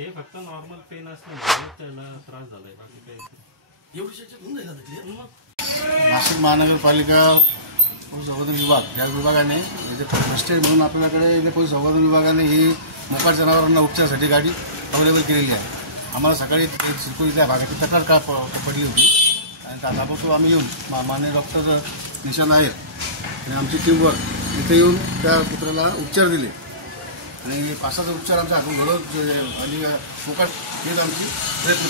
हे फक्त normal pen असल्यामुळे त्याला त्रास झालाय, बाकी काही नाशिक महानगरपालिका पोलीस संवर्धन विभाग या विभागाने फर्स्ट एड म्हणून आपल्याकडे पोलीस संवर्धन विभागाने ही मोकाट जनावरांना उपचारासाठी गाडी अवेलेबल केलेली आहे. आम्हाला सकाळी सिरपूर त्या भागाची तक्रार का पडली होती आणि ताबडतोब आम्ही येऊन माननीय डॉक्टर निशा नायर आणि आमची टीमवर इथे येऊन त्या कुत्र्याला उपचार दिले आणि 5-6 उपचार आमच्या हातून घडवून आणि मोकाट हेच आमची प्रयत्न